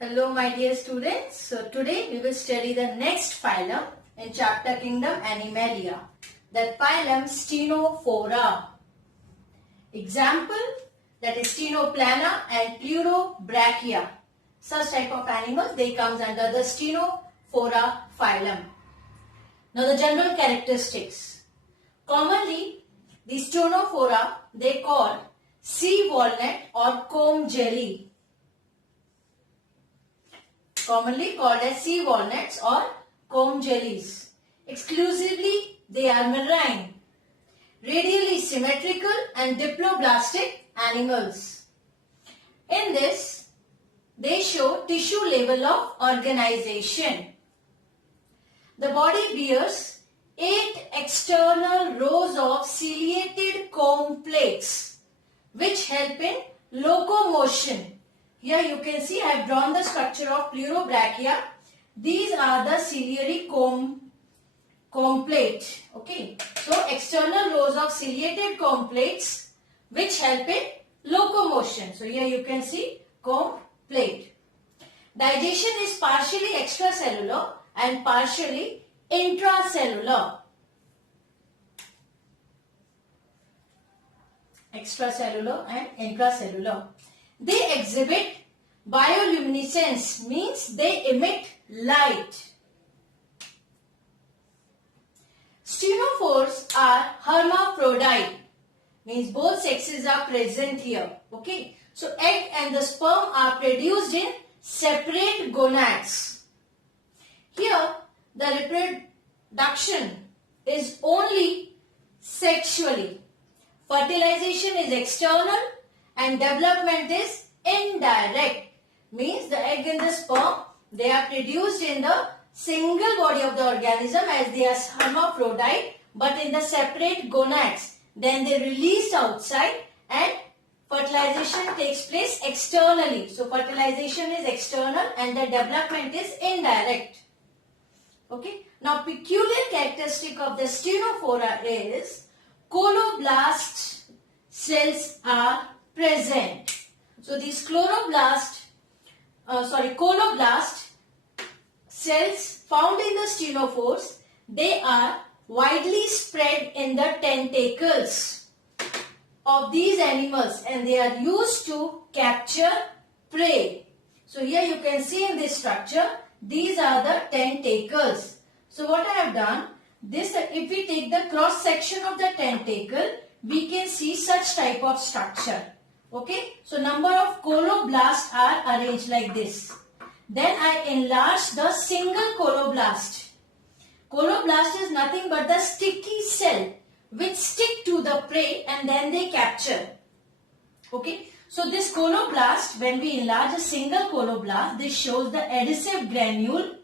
Hello my dear students. So today we will study the next phylum in chapter Kingdom Animalia, that phylum Ctenophora. Example, that is Ctenoplana and Pleurobrachia. Such type of animals, they comes under the Ctenophora phylum. Now the general characteristics. Commonly, the Ctenophora they call sea walnut or comb jelly. Commonly called as sea walnuts or comb jellies. Exclusively, they are marine, radially symmetrical and diploblastic animals. In this, they show tissue level of organization. The body bears 8 external rows of ciliated comb plates which help in locomotion. Here you can see I have drawn the structure of Pleurobrachia. These are the ciliary comb plate. Okay. So external rows of ciliated comb plates which help in locomotion. So here you can see comb plate. Digestion is partially extracellular and partially intracellular. Extracellular and intracellular. They exhibit bioluminescence, means they emit light. Ctenophores are hermaphrodite, means both sexes are present here. Okay, so egg and the sperm are produced in separate gonads. Here, the reproduction is only sexually. Fertilization is external and development is indirect. Means the egg and the sperm, they are produced in the single body of the organism as they are hermaphrodite, but in the separate gonads. Then they release outside and fertilization takes place externally. So fertilization is external and the development is indirect. Okay. Now peculiar characteristic of the Ctenophora is chloroblast cells are present. So these chloroblast cells found in the ctenophores, they are widely spread in the tentacles of these animals and they are used to capture prey. So here you can see in this structure, these are the tentacles. So what I have done, this if we take the cross section of the tentacle, we can see such type of structure. Okay, so number of chloroplasts are arranged like this. Then I enlarge the single chloroplast. Chloroplast is nothing but the sticky cell which stick to the prey and then they capture. Okay, so this chloroplast, when we enlarge a single chloroplast, this shows the adhesive granule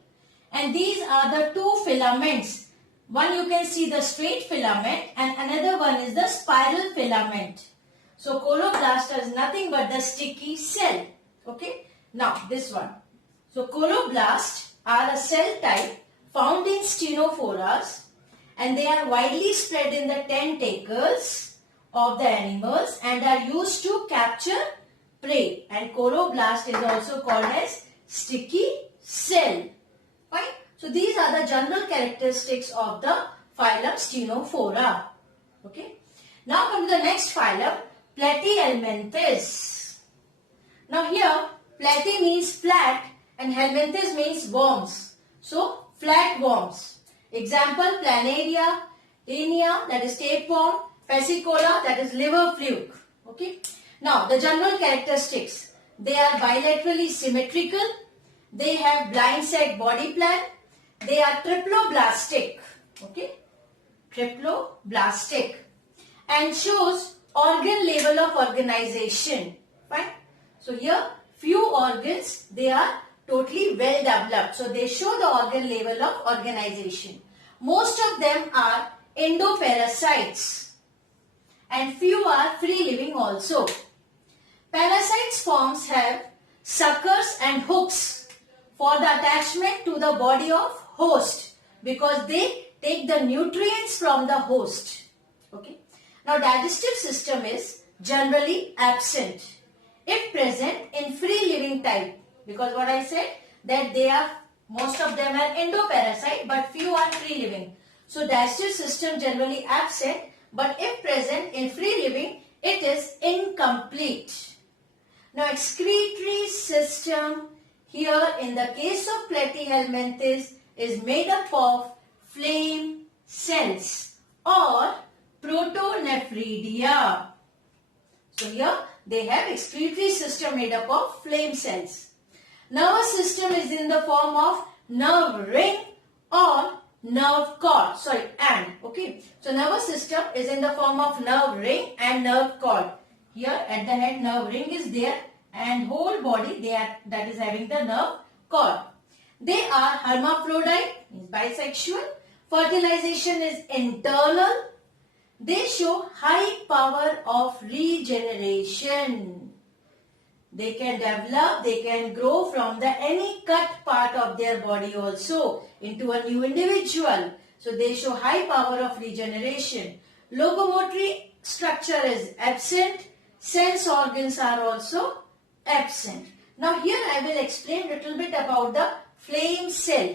and these are the two filaments. One you can see the straight filament and another one is the spiral filament. So chloroplast is nothing but the sticky cell. Okay. Now this one. So chloroplasts are a cell type found in ctenophoras and they are widely spread in the tentacles of the animals and are used to capture prey. And chloroplast is also called as sticky cell. Fine. So these are the general characteristics of the phylum Ctenophora. Okay. Now come to the next phylum, Platyhelminthes. Now here, platy means flat and helminthes means worms. So flat worms. Example, Planaria, Taenia, that is tapeworm, Fascicola, that is liver fluke. Okay. Now the general characteristics, they are bilaterally symmetrical. They have blind sac body plan. They are triploblastic. Okay. Triploblastic. And shows organ level of organization. Fine. So here few organs, they are totally well developed. So they show the organ level of organization. Most of them are endoparasites and few are free living also. Parasites forms have suckers and hooks for the attachment to the body of host because they take the nutrients from the host. Okay. Now digestive system is generally absent. If present in free living type, because what I said that most of them are endoparasite, but few are free living. So digestive system generally absent, but if present in free living, it is incomplete. Now excretory system here in the case of Platyhelminthes is made up of flame cells or protonephridia. So here they have excretory system made up of flame cells. Nervous system is in the form of nerve ring or nerve cord. Okay. So nervous system is in the form of nerve ring and nerve cord. Here at the head nerve ring is there and whole body that is having the nerve cord. They are hermaphrodite, bisexual. Fertilization is internal. They show high power of regeneration. They can develop, they can grow from any cut part of their body also into a new individual. So they show high power of regeneration. Locomotory structure is absent. Sense organs are also absent. Now here I will explain little bit about the flame cell.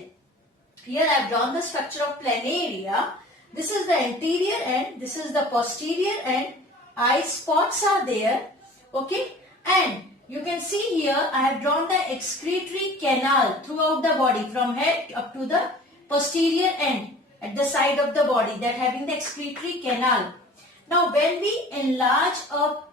Here I have drawn the structure of planaria. This is the anterior end, this is the posterior end. Eye spots are there. Okay, and you can see here I have drawn the excretory canal throughout the body from head up to the posterior end at the side of the body that having the excretory canal. Now when we enlarge a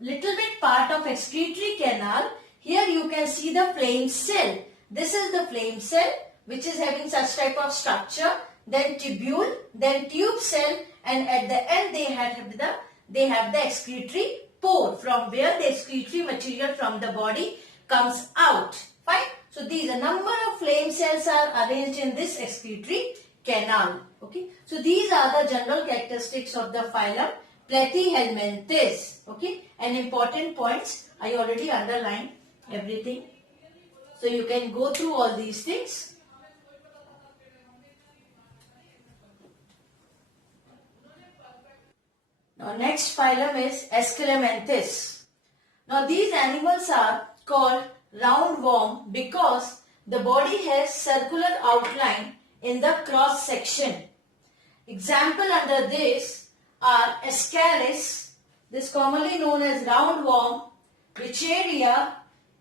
little bit part of excretory canal, here you can see the flame cell. This is the flame cell which is having such type of structure, then tubule, then tube cell, and at the end they have the excretory pore from where the excretory material from the body comes out. Fine. So these a number of flame cells are arranged in this excretory canal. Okay. So these are the general characteristics of the phylum Platyhelminthes. Okay. And important points I already underlined everything. So you can go through all these things. Now next phylum is Escalamenthes. Now these animals are called roundworm because the body has circular outline in the cross section. Example under this are Ascaris, this commonly known as roundworm, Richeria,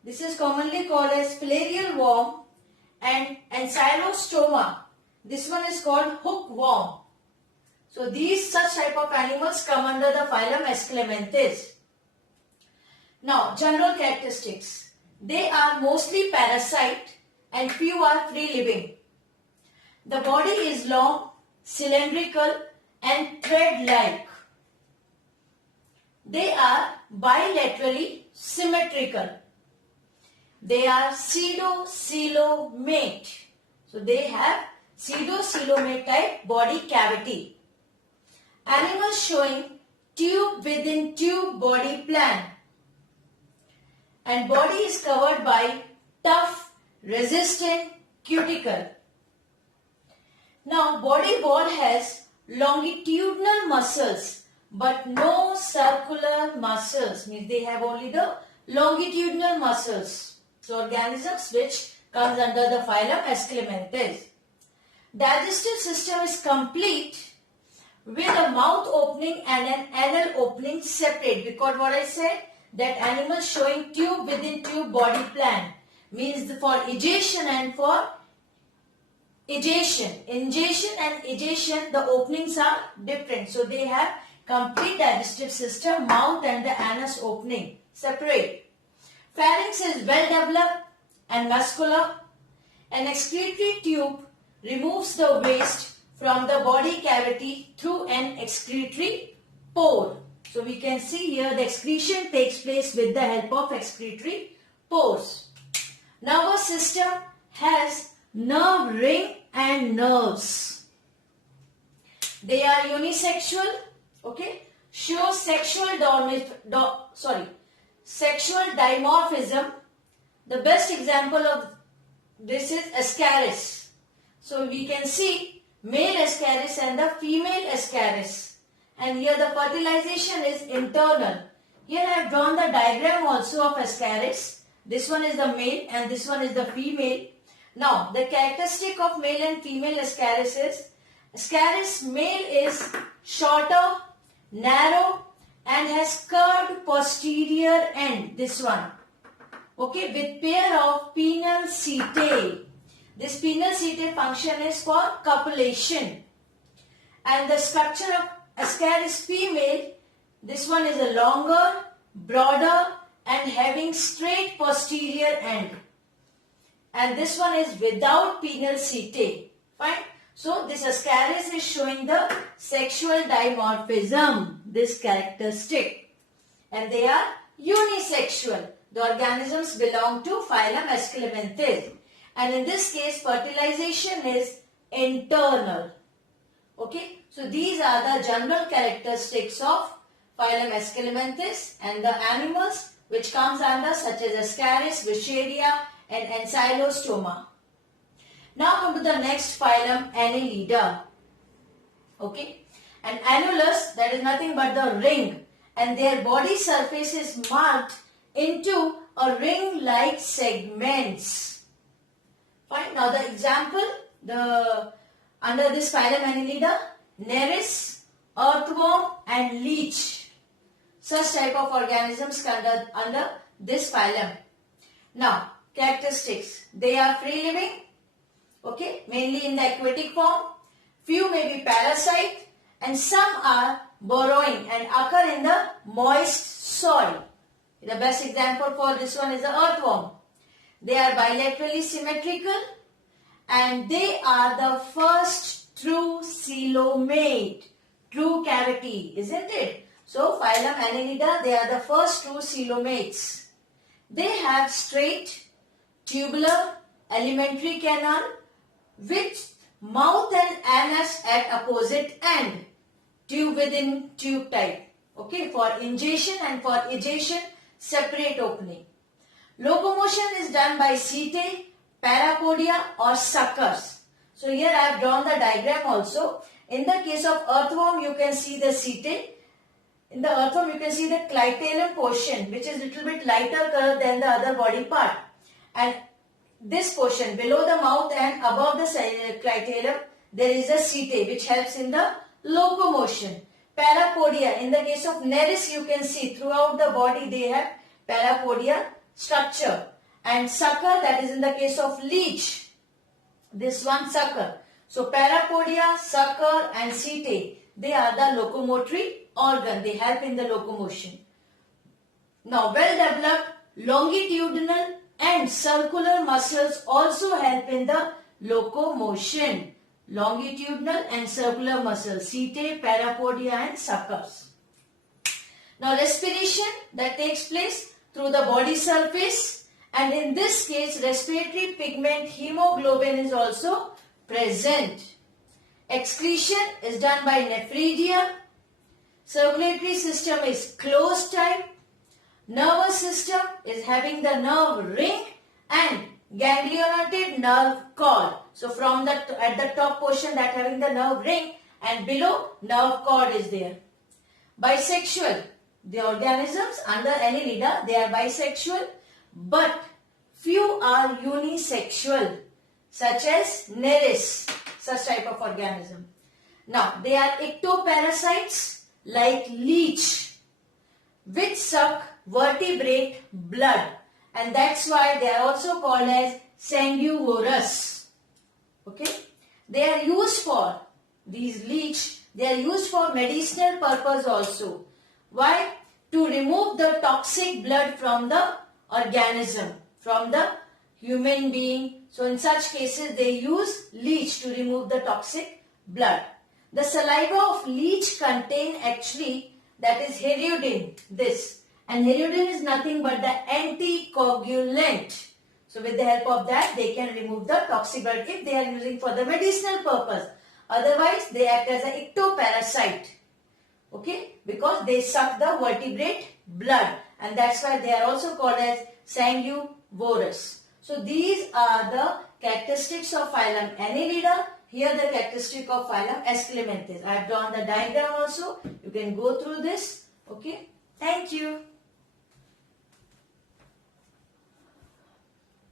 this is commonly called as filarial worm, and Ancylostoma, this one is called hookworm. So these such type of animals come under the phylum Escalamenthes. Now general characteristics. They are mostly parasite and few are free living. The body is long, cylindrical and thread-like. They are bilaterally symmetrical. They are pseudocoelomate. So they have pseudocoelomate type body cavity. Animals showing tube within tube body plan. And body is covered by tough, resistant cuticle. Now body wall has longitudinal muscles but no circular muscles. Means they have only the longitudinal muscles. So organisms which comes under the phylum Escalamenthes. Digestive system is complete with a mouth opening and an anal opening separate, because what I said that animals showing tube within tube body plan means for egestion and for ingestion and egestion the openings are different. So they have complete digestive system, mouth and the anus opening separate. Pharynx is well developed and muscular. An excretory tube removes the waste from the body cavity through an excretory pore. So we can see here the excretion takes place with the help of excretory pores. Nervous system has nerve ring and nerves. They are unisexual, okay, show sexual dimorphism. The best example of this is Ascaris. So we can see male Ascaris and the female Ascaris. And here the fertilization is internal. Here I have drawn the diagram also of Ascaris. This one is the male and this one is the female. Now, the characteristic of male and female Ascaris is, Ascaris male is shorter, narrow and has curved posterior end, this one. Okay, with pair of penile setae. This penile setae function is for copulation. And the structure of Ascaris female, this one is a longer, broader and having straight posterior end. And this one is without penile setae. Fine. So this Ascaris is showing the sexual dimorphism, this characteristic. And they are unisexual. The organisms belong to phylum Aschelominthes. And in this case, fertilization is internal. Okay. So these are the general characteristics of phylum Aschelominthes and the animals which comes under such as Ascaris, Visheridia and Ancylostoma. Now come to the next phylum, Annelida. Okay. And annulus, that is nothing but the ring, and their body surface is marked into a ring-like segments. Fine. Now the example, under this phylum Annelida, Nereis, earthworm and leech. Such type of organisms come under this phylum. Now, characteristics. They are free living, okay, mainly in the aquatic form. Few may be parasite and some are burrowing and occur in the moist soil. The best example for this one is the earthworm. They are bilaterally symmetrical and they are the first true coelomate, true cavity, isn't it? So, phylum Annelida, they are the first true coelomates. They have straight, tubular, alimentary canal with mouth and anus at opposite end. Tube within tube type. Okay, for ingestion and for egestion, separate opening. Locomotion is done by setae, parapodia or suckers. So here I have drawn the diagram also. In the case of earthworm, you can see the setae. In the earthworm, you can see the clitellum portion, which is little bit lighter color than the other body part. And this portion below the mouth and above the clitellum, there is a setae which helps in the locomotion. Parapodia, in the case of Nereis, you can see throughout the body they have parapodia structure. And sucker, that is in the case of leech, this one sucker. So parapodia, sucker and setae, they are the locomotory organ. They help in the locomotion. Now well developed longitudinal and circular muscles also help in the locomotion. Longitudinal and circular muscles, setae, parapodia and suckers. Now respiration that takes place through the body surface, and in this case respiratory pigment hemoglobin is also present. Excretion is done by nephridia. Circulatory system is closed type. Nervous system is having the nerve ring and ganglionated nerve cord. So from at the top portion that having the nerve ring and below nerve cord is there. Bisexual. The organisms under Annelida, they are bisexual, but few are unisexual, such as Nereis, such type of organism. Now they are ectoparasites like leech, which suck vertebrate blood, and that's why they are also called as sanguivorous. Okay, they are used for these leech. They are used for medicinal purpose also. Why? To remove the toxic blood from the organism, from the human being. So in such cases they use leech to remove the toxic blood. The saliva of leech contain actually, that is Heriodin, this. And Heriodin is nothing but the anticoagulant. So with the help of that they can remove the toxic blood if they are using for the medicinal purpose. Otherwise they act as an ectoparasite. Okay, because they suck the vertebrate blood, and that's why they are also called as sanguivorous. So these are the characteristics of phylum Annelida. Here the characteristic of phylum Aschelominthes. I have drawn the diagram also. You can go through this. Okay, thank you.